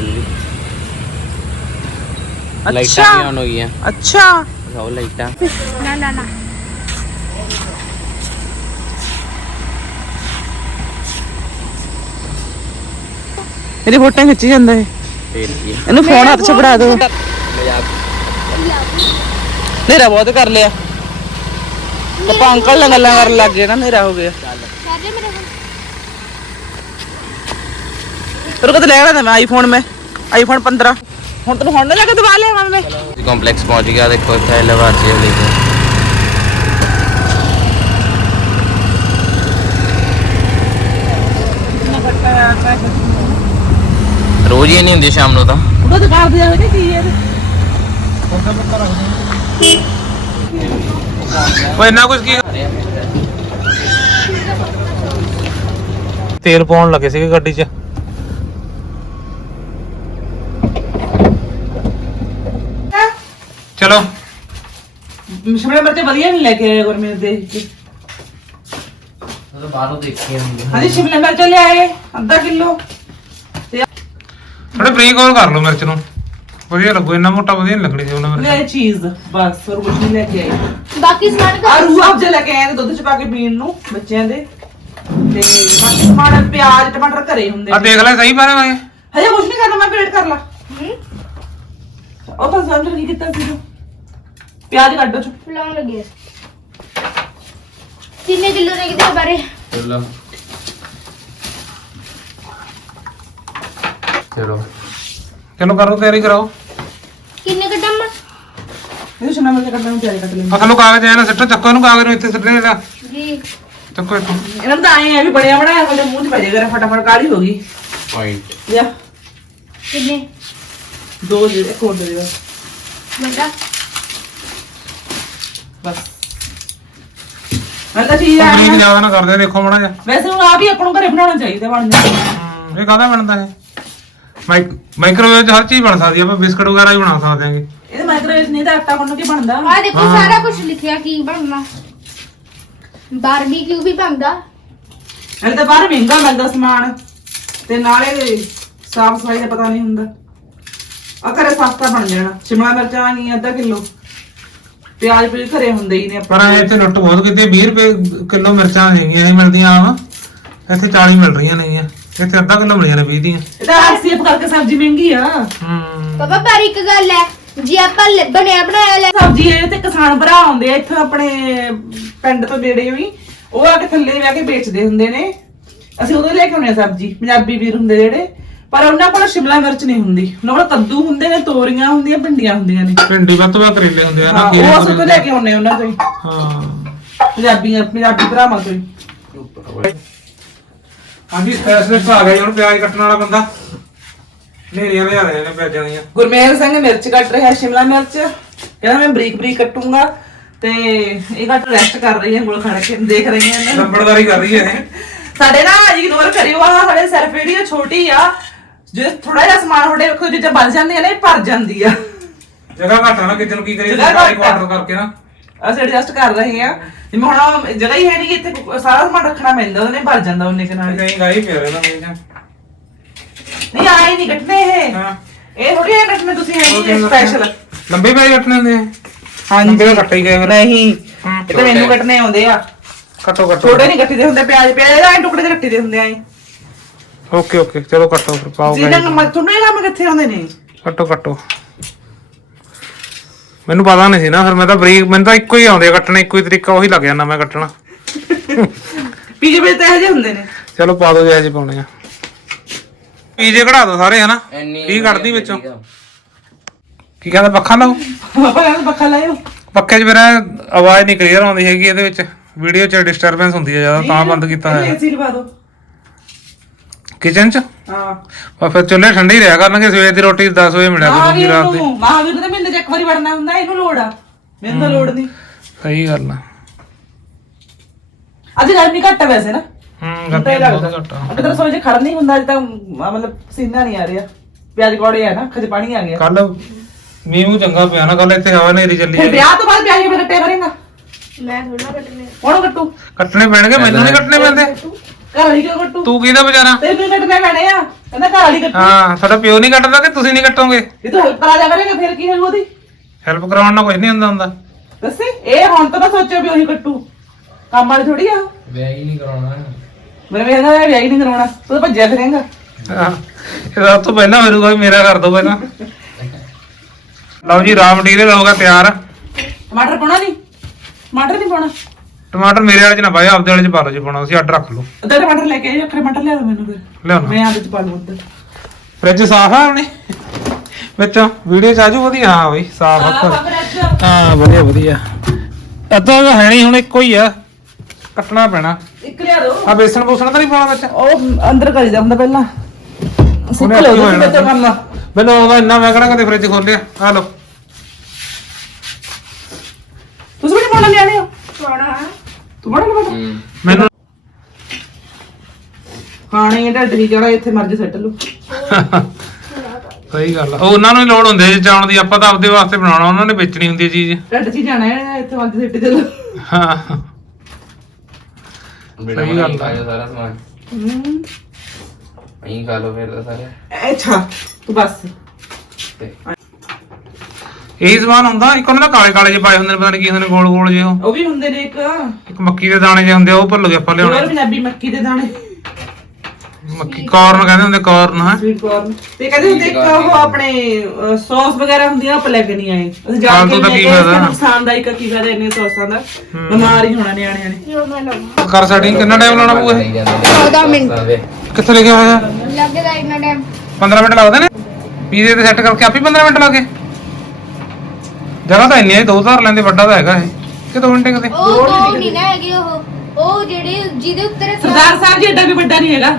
ਅੱਛਾ। ਲਾਈਟਾਂ ਵੀ ਆਨ ਹੋ ਗਈਆਂ ਅੱਛਾ। ਲਓ ਲਾਈਟਾਂ। ਨਾ ਨਾ ਨਾ। ਇਹਦੀ ਫੋਟੋ ਖਿੱਚੀ ਜਾਂਦਾ ਕੀ ਇਹਨੂੰ ਫੋਨ ਹੱਥ 'ਚ ਫੜਾ ਦਿਓ ਨੇਰਾ ਬਹੁਤ ਕਰ ਲਿਆ। ਪਾਪਾ ਅੰਕਲ ਨਾਲ ਗੱਲਾਂ ਕਰਨ ਲੱਗ ਗਏ ਨਾ ਨੇਰਾ ਹੋ ਗਿਆ। ਸਾਰੇ ਮੇਰੇ ਕੋਲ ਤੇਰੇ ਕੋਲ ਤਾਂ ਲੈਣਾ ਮੈਂ ਆਈਫੋਨ ਮੈਂ ਆਈਫੋਨ 15 ਹੁਣ ਤੈਨੂੰ ਹੁਣ ਨਾ ਲੈ ਕੇ ਦਵਾ ਲਿਆ ਮੈਂ। ਕੰਪਲੈਕਸ ਪਹੁੰਚ ਗਿਆ ਦੇਖੋ ਇੱਥੇ ਲਵਾਜੀ ਤੇ। ਰੋਜ਼ ਹੀ ਨਹੀਂ ਹੁੰਦੀ ਸ਼ਾਮ ਨੂੰ ਤਾਂ। ਉਹਦਾ ਤੇ ਜਾਵੇ ਕੀ ਹੈ ਉਹ ਇੰਨਾ ਕੁਝ ਕੀ ਤੇਲ ਪਾਉਣ ਲੱਗੇ ਸੀਗੇ ਗੱਡੀ 'ਚ ਚਲੋ ਸ਼ਿਮਲਾ ਮਿਰਚ ਵਧੀਆ ਨਹੀਂ ਲੈ ਕੇ ਆਏ ਗੁਰਮੇਲ ਦੇ ਕੇ ਬਾਹਰੋਂ ਦੇਖੀ ਹੁੰਦੀ ਹਾਂਜੀ ਸ਼ਿਮਲਾ ਮਿਰਚ ਲਿਆਏ ਅੱਧਾ ਕਿਲੋ। ਥੋੜੇ ਬਰੀਕ ਹੋਰ ਕਰ ਲਓ ਮਿਰਚ ਨੂੰ। ਵਧੀਆ ਲੱਗੂ ਇੰਨਾ ਮੋਟਾ ਵਧੀਆ ਨਹੀਂ ਲੱਗਣੀ ਸੀ ਉਹਨਾਂ ਮਿਰਚ। ਲੈ ਚੀਜ਼ ਬਸ ਹੋਰ ਕੁਝ ਨਹੀਂ ਲੈ ਕੇ ਆਏ। ਬਾਕੀ ਸਮਾਨ ਆ ਕਰ ਰੂਹ ਅਫਜ਼ਾ ਲੈ ਕੇ ਆਏ ਦੁੱਧ ਚ ਪਾ ਕੇ ਪੀਣ ਨੂੰ ਬੱਚਿਆਂ ਦੇ। ਤੇ ਬਾਕੀ ਸਮਾਨ ਪਿਆਜ਼ ਟਮਾਟਰ ਘਰੇ ਹੁੰਦੇ ਆ ਨੇ। ਦੇਖ ਲੈ ਸਹੀ ਬਾਰੇ ਵਾਏ ਹਜੇ ਕੁਝ ਨਹੀਂ ਕਰਨਾ ਮੈਂ ਵੇਟ ਕਰ ਲਾ। ਹੂੰ। ਉਹ ਤਾਂ ਸਮਝ ਨਹੀਂ ਕੀਤਾ ਸੀ ਤੂੰ। ਪਿਆਜ਼ ਕੱਢੋ ਚ ਫਲਾਉਣ ਲੱਗੇ ਕਿੰਨੇ ਕਿਲੋ ਨੇ ਕਿਤੇ ਬਾਰੇ? ਚਲੋ। ਚਲੋ। ਚਲੋ ਕਰੋ ਤਿਆਰੀ ਕਰਾਓ? ਕਿੰਨੇ ਕੱਢਾਂ ਮੈਂ? ਇਹ ਸ਼ਿਮਲਾ ਮਿਰਚ ਕੱਢਣ ਨੂੰ ਤਿਆਰੀ ਕਰ ਲੈਂਦੇ ਆ ਥੱਲੋਂ ਕਾਗਜ਼ ਐ ਨਾ ਸਿੱਟੋ ਚੱਕੋ ਇਹਨੂੰ ਕਾਗਜ਼ ਨੂੰ ਇੱਥੇ ਸਿੱਟਣੇ ਦਾ ਜੀ। ਚੱਕੋ ਇੱਥੋਂ। ਇਹਨਾਂ ਨੂੰ ਤਾਂ ਆਏ ਆ ਵੀ ਬਣਿਆ ਬਣਾਇਆ ਸਾਡੇ ਮੂੰਹ ਚ ਪੈ ਜਾਏਗਾ ਫਟਾਫਟ ਕਾਲੀ ਹੋ ਗਈ। ਪੁਆਇੰਟ ਲਿਆ। ਕਿੰਨੇ? ਦੋ ਦੇ ਇੱਕ ਹੋਰ ਦੇ ਦੇ ਬਸ। ਬਸ। ਮੈਂ ਤਾਂ ਠੀਕ ਆ। ਕੰਪਨੀ ਜ਼ਿਆਦਾ ਨਾ ਕਰਦੇ ਦੇਖੋ ਮੜਾ ਜਾ ਵੈਸੇ ਹੁਣ ਆ ਵੀ ਆਪਾਂ ਨੂੰ ਘਰੇ ਬਣਾਉਣਾ ਚਾਹੀਦਾ ਬਣ ਜਾਂਦਾ। ਇਹ ਕਾਹਦਾ ਬਣਦਾ ਹੈ ਮਾਈਕ ਮਾਈਕ੍ਰੋਵੇਵ 'ਚ ਹਰ ਚੀਜ਼ ਬਣ ਸਕਦੀ ਆ ਆਪਾਂ ਬਿਸਕਟ ਵਗੈਰਾ ਵੀ ਬਣਾ ਸਕਦੇ ਆਂਗੇ। ਇਹਦੇ ਮਾਈਕ੍ਰੋਵੇਵ ਨਹੀਂ ਤਾਂ ਆਟਾ ਗੁੰਨ ਕੇ ਬਣਦਾ। ਆ ਦੇਖੋ ਹਾਂ। ਸਾਰਾ ਕੁਝ ਲਿਖਿਆ ਕੀ ਬਣਨਾ? ਬਾਰਬੀਕਿਊ ਵੀ ਬਣਦਾ। ਹਲੇ ਤਾਂ ਬਾਹਰ ਮਹਿੰਗਾ ਮਿਲਦਾ ਸਮਾਨ। ਤੇ ਨਾਲੇ ਸਾਫ਼ ਸਫ਼ਾਈ ਦਾ ਪਤਾ ਨਹੀਂ ਹੁੰਦਾ। ਆ ਘਰੇ ਸਸਤਾ ਬਣ ਜਾਣਾ। ਸ਼ਿਮਲਾ ਮਿਰਚਾਂ ਆ ਗਈਆਂ ਅੱਧਾ ਕਿਲੋ। ਪਿਆਜ਼ ਵੀ ਘਰੇ ਹੁੰਦੇ ਹੀ ਨੇ ਪਰ ਆਪਾਂ ਐ ਇੱਥੇ ਲੁੱਟ ਬਹੁਤ ਕੀਤੀ 20 ਰੁਪਏ ਕਿਲੋ ਮਿਰਚਾਂ ਹੈਗੀਆਂ ਇਹ ਮਿਲਦੀਆਂ ਆਮ। ਇੱਥੇ 40 ਮਿਲ ਰਹੀਆਂ ਨੇਗੀਆਂ ਇੱਥੇ ਅੱਧਾ ਕਿਲੋ ਮਿਲੀਆਂ ਨੇ 20 ਦੀਆਂ। ਇਹ ਤਾਂ ਆਰਸੀਐਫ ਕਰਕੇ ਸਬਜ਼ੀ ਮਹਿੰਗੀ ਆ। ਹੂੰ। ਪਾਪਾ ਪਰ ਇੱਕ ਗੱਲ ਹੈ ਜੇ ਆਪਾਂ ਲ- ਬਣਿਆ ਬਣਾਇਆ ਲੈ ਸਬਜ਼ੀ ਇਹ ਤੇ ਕਿਸਾਨ ਭਰਾ ਆਉਂਦੇ ਆ ਇੱਥੇ ਆਪਣੇ ਪਿੰਡ ਤੋਂ ਨੇੜੇ ਵੀ ਉਹ ਆ ਕੇ ਥੱਲੇ ਬਹਿ ਕੇ ਵੇਚਦੇ ਹੁੰਦੇ ਨੇ। ਅਸੀਂ ਉਦੋਂ ਹੀ ਲੈ ਕੇ ਆਉਂਦੇ ਆ ਸਬਜ਼ੀ ਪੰਜਾਬੀ ਵੀਰ ਹੁੰਦੇ ਜਿਹੜੇ। ਪਰ ਉਹਨਾਂ ਕੋਲ ਸ਼ਿਮਲਾ ਮਿਰਚ ਨਹੀਂ ਹੁੰਦੀ। ਉਹਨਾਂ ਕੋਲ ਕੱਦੂ ਹੁੰਦੇ ਨੇ ਤੋਰੀਆਂ ਹੁੰਦੀਆਂ ਭਿੰਡੀਆਂ ਹੁੰਦੀਆਂ ਨੇ। ਭਿੰਡੀ ਵੱਧ ਤੋਂ ਵੱਧ ਕਰੇਲੇ ਹੁੰਦੇ ਆ ਨਾ ਹਾਂ, ਉਹ ਅਸੀਂ ਤੋਂ ਲੈ ਕੇ ਆਉਂਦੇ ਉਹਨਾਂ ਤੋਂ ਹੀ। ਹਾਂ। ਪੰਜਾਬੀਆਂ ਪੰਜਾਬੀ ਭਰਾਵਾਂ ਤੋਂ ਹੀ। ਹਾਂਜੀ ਸਪੈਸ਼ਲਿਸਟ ਆ ਗਿਆ ਜੀ ਹੁਣ ਪਿਆਜ਼ ਕੱਟਣ ਵਾਲਾ ਬੰਦਾ। ਨੇਰੀਆਂ ਲਿਆ ਰਹੇ ਨੇ ਪਿਆਜ਼ਾਂ ਦੀਆਂ। ਗੁਰਮੇਲ ਸਿੰਘ ਮਿਰਚ ਕੱਟ ਰਿਹਾ ਸ਼ਿਮਲਾ ਮਿਰਚ। ਕਹਿੰਦਾ ਮੈਂ ਬਰੀਕ ਬਰੀਕ ਕੱਟੂੰਗਾ ਤੇ ਇਹ ਘੱਟ ਰੈਸਟ ਕਰ ਰਹੀ ਹੈ ਕੋਲ ਖੜ ਕੇ ਦੇਖ ਰਹੀ ਹੈ ਨੂੰ ਲੰਬੜਦਾਰੀ ਕਰ ਰਹੀ ਹੈ ਇਹ। ਸਾਡੇ ਨਾ ਇਗਨੋਰ ਕਰਿਓ ਆ ਸਾਡੇ ਸਿਰਫ ਵੀਡੀਓ ਛੋਟੀ ਆ। ਜੇ ਥੋੜਾ ਜਿਹਾ ਸਮਾਨ ਤੁਹਾਡੇ ਰੱਖੋ ਜਿੱਦਾਂ ਬਣ ਜਾਂਦੀ ਆ ਨਾ ਇਹ ਭਰ ਜਾਂਦੀ ਆ। ਜਗ੍ਹਾ ਘੱਟ ਆ ਨਾ ਕਿਚਨ ਨੂੰ ਕੀ ਕਰੀਏ ਜਗ੍ਹਾ ਘੱਟ ਆ। ਕੁਆਟਰ ਕਰਕੇ ਨਾ। ਅਸੀਂ ਐਡਜਸਟ ਕਰ ਰਹੇ ਆ ਜਿਵੇਂ ਹੁਣ ਜਗ੍ਹਾ ਹੀ ਹੈ ਨਹੀਂ ਇੱਥੇ ਸਾਰਾ ਸਮਾਨ ਰੱਖਣਾ ਪੈਂਦਾ ਉਹਨੇ ਭਰ ਜਾਂਦਾ ਉਹਨੇ ਕੇ ਨਾਲ ਕहीं ਗਾਈ ਪਿਆ ਰਹਿੰਦਾ ਮੈਂ ਨਹੀਂ ਆਏ ਨਹੀਂ ਕੱਟਨੇ ਇਹ। ਹਾਂ। ਇਹ ਥੋੜੀ ਹੈ ਕੱਟਨੇ ਤੁਸੀਂ ਹੈ ਨਹੀਂ ਸਪੈਸ਼ਲ ਲੰਬੇ ਪਿਆਜ਼ ਕੱਟਣੇ ਹੁੰਦੇ ਆ। ਲੰਬੇ ਤਾਂ ਕੱਟੇ ਹੀ ਗਏ ਫਿਰ? ਨਹੀਂ। ਹੂੰ, ਇਹ ਤਾਂ ਮੈਨੂੰ ਕੱਟਨੇ ਆਉਂਦੇ ਆ। ਕੱਟੋ ਕੱਟੋ ਛੋਟੇ ਨਹੀਂ ਕੱਟੀਦੇ ਹੁੰਦੇ ਪਿਆਜ਼ ਪਿਆਜ਼ ਦਾ ਟੁਕੜੇ ਦੇ ਕੱਟੀਦੇ ਹੁੰਦੇ ਆ ਓਕੇ ਓਕੇ ਚਲੋ ਕੱਟੋ ਫਿਰ ਪਾਓ ਜਿਹਨਾਂ ਗਾਈ ਨੂੰ ਤੁਹਾਨੂੰ ਇਹ ਕੰਮ ਕਿੱਥੇ ਆਉਂਦੇ ਨੇ? ਕੱਟੋ ਕੱਟੋ। ਮੈਨੂੰ ਪਤਾ ਨਹੀਂ ਸੀ ਨਾ ਫਿਰ ਮੈਂ ਤਾਂ ਬਰੀਕ ਮੈਨੂੰ ਤਾਂ ਇੱਕੋ ਹੀ ਆਉਂਦੇ ਆ ਕੱਟਣੇ ਇੱਕੋ ਹੀ ਤਰੀਕਾ ਉਹੀ ਲੱਗ ਜਾਂਦਾ ਮੈਂ ਕੱਟਣਾ। ਪੀਜੇ ਵਿੱਚ ਤਾਂ ਇਹੋ ਜਿਹੇ ਹੁੰਦੇ ਨੇ। ਚਲੋ ਪਾ ਦੋ ਜਿਹੇ ਪਾਉਣੇ ਆ। ਪੀਜੇ ਕਢਾ ਦੋ ਸਾਰੇ ਹਨਾ? ਕੀ ਕੱਢਦੀ ਵਿੱਚੋਂ? ਕੀ ਕਹਿੰਦਾ ਪੱਖਾ ਲਾਓ? ਪਾਪਾ ਕਹਿੰਦਾ ਪੱਖਾ ਲਾਇਓ। ਪੱਖੇ 'ਚ ਫਿਰ ਆਵਾਜ਼ ਨਹੀਂ ਕਲੀਅਰ ਆਉਂਦੀ ਹੈਗੀ ਇਹਦੇ ਵਿੱਚ। ਵੀਡੀਓ 'ਚ ਡਿਸਟਰਬੈਂਸ ਹੁੰਦੀ ਹੈ ਜ਼ਿਆਦਾ ਤਾਂ ਬੰਦ ਕੀਤਾ ਹੋਇਆ। ਏਸੀ ਲਵਾ ਦਿਓ। ਕਿਚਨ 'ਚ? ਹਾਂ। ਪਰ ਫਿਰ ਚੁੱਲ੍ਹੇ ਠੰਡੇ ਹੀ ਰਿਹਾ ਕਰਨਗੇ ਸਵੇਰ ਦੀ ਰੋਟੀ 10 ਵਜੇ ਮਿਲਿਆ ਕਰੂਗੀ ਮਹਾਵੀਰ ਰਾਤ ਦੀ। ਨੂੰ ਮਹਾਵੀਰ ਦੇ ਮਹੀਨੇ ਚ ਇੱਕ ਵਾਰੀ ਵੜਨਾ ਹੁੰਦਾ ਇਹਨੂੰ ਲੋੜ ਆ। ਮੈਨੂੰ ਤਾਂ ਲੋੜ ਨਹੀਂ। ਸਹੀ ਗੱਲ ਆ। ਅੱਜ ਗਰਮੀ ਘੱਟ ਆ ਵੈਸੇ ਨਾ। ਹੂੰ ਤਾਂ ਇਹ ਬਹੁਤ ਲੱਗਦਾ। ਘੱਟ ਆ। ਅਗਰ ਤਾਂ ਸੋਚੇ ਖੜ ਨਹੀਂ ਹੁੰਦਾ ਅੱਜ ਤਾਂ ਮਤਲਬ ਪਸੀਨਾ ਨਹੀਂ ਆ ਰਿਹਾ। ਪਿਆਜ ਕੋੜੇ ਆ ਨਾ ਖਜ ਪਾਣੀ ਆ ਗਿਆ ਕੱਲ ਮੀਂਹ ਮੂੰਹ ਚੰਗਾ ਪਿਆ ਨਾ ਕੱਲ ਇੱਥੇ ਹਵਾ ਨੇਰੀ ਚੱਲੀ ਫਿਰ ਵਿਆਹ ਤੋਂ ਬਾਅਦ ਪਿਆਜ ਮੇਰੇ ਕੱਟੇ ਕਰੇਗਾ? ਮੈਂ ਥੋੜਾ ਕੱਟਨੇ ਹੁਣ ਕੱਟੂ। ਕੱਟਣੇ ਪੈਣਗੇ ਮੈਨੂੰ ਨਹੀਂ ਕੱਟਣੇ ਪੈਂਦੇ। ਘਰ ਵਾਲੀ ਕਿਉਂ ਕੱਟੂ? ਤੂੰ ਕਿਹਦਾ ਵਿਚਾਰਾ? ਤੇ ਕੱਟਣੇ ਪੈਣੇ ਆ। ਕਹਿੰਦਾ ਘਰ ਵਾਲੀ ਕੱਟੂ। ਹਾਂ ਸਾਡਾ ਪਿਓ ਨਹੀਂ ਕੱਟਦਾ ਕਿ ਤੁਸੀਂ ਨਹੀਂ ਕੱਟੋਗੇ? ਇਹ ਤਾਂ ਹੈਲਪ ਕਰਾ ਜਾ ਕਰੇਗਾ ਫਿਰ ਕੀ ਹੋਊ ਉਹਦੀ? ਹੈਲਪ ਕਰਾਉਣ ਨਾਲ ਕੁਝ ਨਹੀਂ ਹੁੰਦਾ ਹੁੰਦਾ। ਦੱਸੇ ਇਹ ਹੁਣ ਤਾਂ ਨਾ ਸੋਚਿਓ ਵੀ ਉਹੀ ਕੱਟੂ। ਕੰਮ ਵਾਲੀ ਥੋੜੀ ਆ। ਵਿਆਹ ਹੀ ਨਹੀਂ ਕਰਾਉਣਾ। ਮੇਰੇ ਵੇਖਦਾ ਵਿਆਹ ਹੀ ਨਹੀਂ ਕਰਾਉਣਾ। ਤੂੰ ਤਾਂ ਭੱਜਿਆ ਫਿਰੇਂਗਾ। ਆਹ, ਇਹਦਾ ਤੋਂ ਪਹਿਲਾਂ ਮੇਰੂਗਾ ਵੀ ਮੇਰਾ ਕਰ ਦੋ ਪਹਿਲਾਂ। ਲਓ ਜੀ ਰਾਮ ਮਟੀਰੀਅਲ ਹੋ ਗਿਆ ਤਿਆਰ। ਟਮਾਟਰ ਪਾਉਣਾ ਨਹੀਂ? ਟਮਾਟਰ ਨਹੀਂ ਪਾਉਣਾ? ਟਮਾਟਰ ਮੇਰੇ ਵਾਲੇ ਚ ਨਾ ਪਾਇਓ ਆਪਦੇ ਵਾਲੇ ਚ ਪਾ ਲਓ ਜੇ ਪਾਉਣਾ ਤੁਸੀਂ ਅੱਡ ਰੱਖ ਲਓ। ਅੱਧਾ ਟਮਾਟਰ ਲੈ ਕੇ ਆਇਓ ਟਮਾਟਰ ਲਿਆ ਦਿਓ ਮੈਨੂੰ ਫਿਰ। ਲਿਆਉਣਾ ਮੈਂ ਆਦੇ ਚ ਪਾ ਲਵਾਂ ਉੱਧਰ ਫ੍ਰਿਜ ਸਾਫ਼ ਆ ਉਹਨੇ ਵਿੱਚੋਂ ਵੀਡੀਓ ਚ ਆਜੂ ਵਧੀਆ ਹਾਂ ਬਈ ਸਾਫ਼ ਆ। ਹਾਂ ਵਧੀਆ ਵਧੀਆ। ਅੱਧਾ ਤਾਂ ਹੈ ਨਹੀਂ ਹੁਣ ਇੱਕੋ ਹੀ ਆ। ਕੱਟਣਾ ਪੈਣਾ। ਇੱਕ ਲਿਆ ਦਿਓ ਆ ਬੇਸਣ ਬੂਸਣ ਤਾਂ ਨਹੀਂ ਪਾਉਣਾ ਵਿੱਚ? ਉਹ ਅੰਦਰ ਕਰੀਦਾ ਹੁੰਦਾ ਪਹਿਲਾਂ। ਸਿੱਖ ਲਓ ਤੁਸੀਂ। ਕਿੱਥੇ ਕਰਨਾ ਮੈਨੂੰ ਇੰਨਾ ਮੈਂ ਕਿਹੜਾ ਕਦੇ ਫ੍ਰਿਜ ਖੋਲਿਆ ਆ ਲਓ ਤੁਸੀਂ ਵੀ ਨੀ ਪਾਉਣਾ ਲਿਆਣੇ ਹੋ ਤੂੰ ਬੜਾ ਲਵਾ ਮੈਨੂੰ ਖਾਣੇ ਇਹ ਢੱਡ ਨਹੀਂ ਜਾਣਾ ਇੱਥੇ ਮਰਜ਼ੀ ਸੱਟ ਲਓ। ਸਹੀ ਗੱਲ ਆ। ਉਹ ਉਹਨਾਂ ਨੂੰ ਹੀ ਲੋੜ ਹੁੰਦੀ ਹੈ ਚਾਉਣ ਦੀ। ਆਪਾਂ ਤਾਂ ਆਪਦੇ ਵਾਸਤੇ ਬਣਾਉਣਾ ਉਹਨਾਂ ਨੇ ਵੇਚਣੀ ਹੁੰਦੀ ਹੈ ਚੀਜ਼। ਢੱਡ 'ਚ ਹੀ ਜਾਣਾ ਹੈ ਇੱਥੇ ਮਰਜ਼ੀ ਸੱਟ ਦੇ ਲਓ। ਹਾਂ। ਬੇਟਾ ਸਹੀ ਗੱਲ ਆ। ਖਾਇਆ ਸਾਰਾ ਸਮਾਨ। ਹੂੰ। ਅਹੀਂ ਖਾ ਲਓ ਫਿਰ ਤਾਂ ਸਾਰੇ। ਅੱਛਾ ਤੂੰ ਬਸ। ਤੇ ਇਹੀ ਜ਼ਬਾਨ ਹੁੰਦਾ ਇੱਕ ਉਹਨਾਂ ਦਾ ਕਾਲੇ ਕਾਲੇ ਜਿਹੇ ਪਾਏ ਹੁੰਦੇ ਨੇ ਪਤਾ ਨਹੀਂ ਕੀ ਹੁੰਦੇ ਨੇ ਗੋਲ ਗੋਲ ਜਿਹੇ ਉਹ। ਉਹ ਵੀ ਹੁੰਦੇ ਨੇ ਇੱਕ। ਇੱਕ ਮੱਕੀ ਦੇ ਦਾਣੇ ਜਿਹੇ ਹੁੰਦੇ ਆ ਉਹ ਭੁੱਲ ਗਏ ਆਪਾਂ ਹੋਰ ਲਿਆਉਣੇ ਪੰਜਾਬੀ ਮੱਕੀ ਦੇ ਦਾਣੇ। ਮੱਕੀ ਕਾਰਨ ਕਹਿੰਦੇ ਹੁੰਦੇ ਕਾਰਨ ਹੈ। ਸਵੀਟ ਕਾਰਨ। ਤੇ ਕਹਿੰਦੇ ਹੁੰਦੇ ਇੱਕ ਉਹ ਆਪਣੇ ਸੌਸ ਵਗੈਰਾ ਹੁੰਦੀ ਆ ਉਹ ਲੈ ਕੇ ਨਹੀਂ ਆਏ। ਅਸੀਂ ਜਾ ਫਾਲਤੂ ਕੇ ਦਾ ਲੈ ਕੀ ਕੇ ਫਾਇਦਾ? ਨੁਕਸਾਨਦਾਇਕ ਕੀ ਫਾਇਦਾ ਇੰਨੇ ਸੌਸਾਂ ਦਾ। ਬਿਮਾਰ ਹੀ ਹੋਣਾ ਨਿਆਣਿਆਂ ਨੇ। ਕਰ ਸਾਡੀ ਕਿੰਨਾ ਟਾਈਮ ਲਾਉਣਾ ਪਊ ਇਹ? ਚੌਦਾਂ ਮਿੰਟ। ਕਿੱਥੇ ਲਿਖਿਆ ਹੋਇਆ ਲੱਗਦਾ ਇੰਨਾ ਟਾਈਮ 15 ਮਿੰਟ ਲੱਗਦੇ ਨੇ? ਪੀਜ਼ੇ ਤੇ ਸੈੱਟ ਕਰਕੇ ਆਪੇ 15 ਮਿੰਟ ਲੱਗੇ ਜਗ੍ਹਾ ਤਾਂ ਇੰਨੀ ਹੈ ਦੋ ਧਾਰ ਲੈਂਦੇ ਵੱਡਾ ਤਾਂ ਹੈਗਾ ਇਹ। ਕਿ ਦੋ ਮਿੰਟ ਕਿਤੇ। ਉਹ ਉਹ ਨਹੀਂ ਨਾ ਹੈਗੇ ਉਹ। ਉਹ ਜਿਹੜੇ ਜਿਹਦੇ ਉੱਤੇ ਸਰਦਾਰ ਸਾਹਿਬ ਜੀ ਐਡਾ ਵੀ ਵੱਡਾ ਨਹੀਂ ਹੈਗਾ।